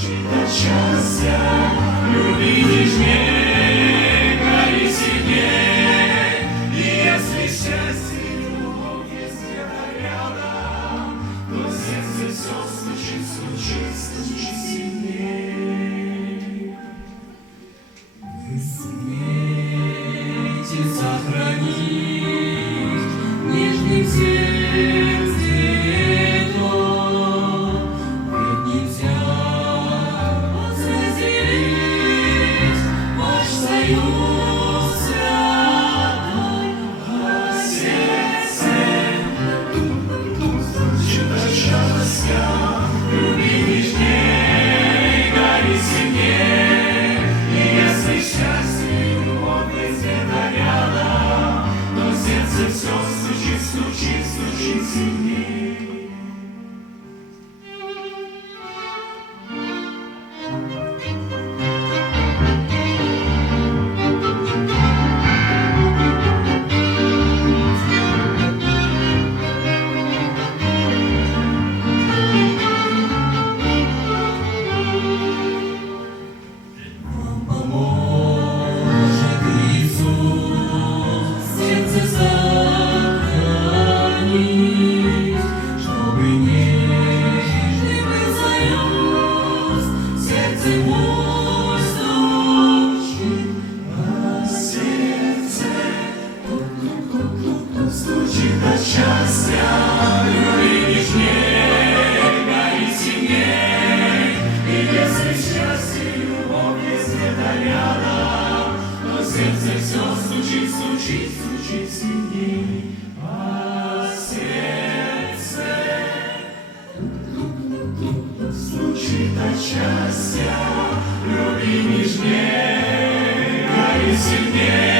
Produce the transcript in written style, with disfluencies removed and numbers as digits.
стучит от счастья, люби нежнее, гори сильнее. И если счастье и любовь есть где-то рядом, то сердце все стучит, стучит, стучит сильнее. Вы сумеете сохранить в нежном сердце то, ведь нельзя разделить ваш союз святой, а сердце стучит от счастья, люби нежнее, гори сильнее. И если счастье и любовь есть где-то рядом, то сердце все стучит, стучит, стучит сильнее. Вам поможет Иисус сердце сохранить, чтобы нежный был союз, сердце пусть стучит, а сердце тук-тук-тук-тук стучит от счастья, люби нежнее, гори сильнее. И если счастье и любовь есть где-то рядом, то сердце все стучит, стучит, стучит сильней. А сердце стучит от счастья, люби нежнее, гори сильнее.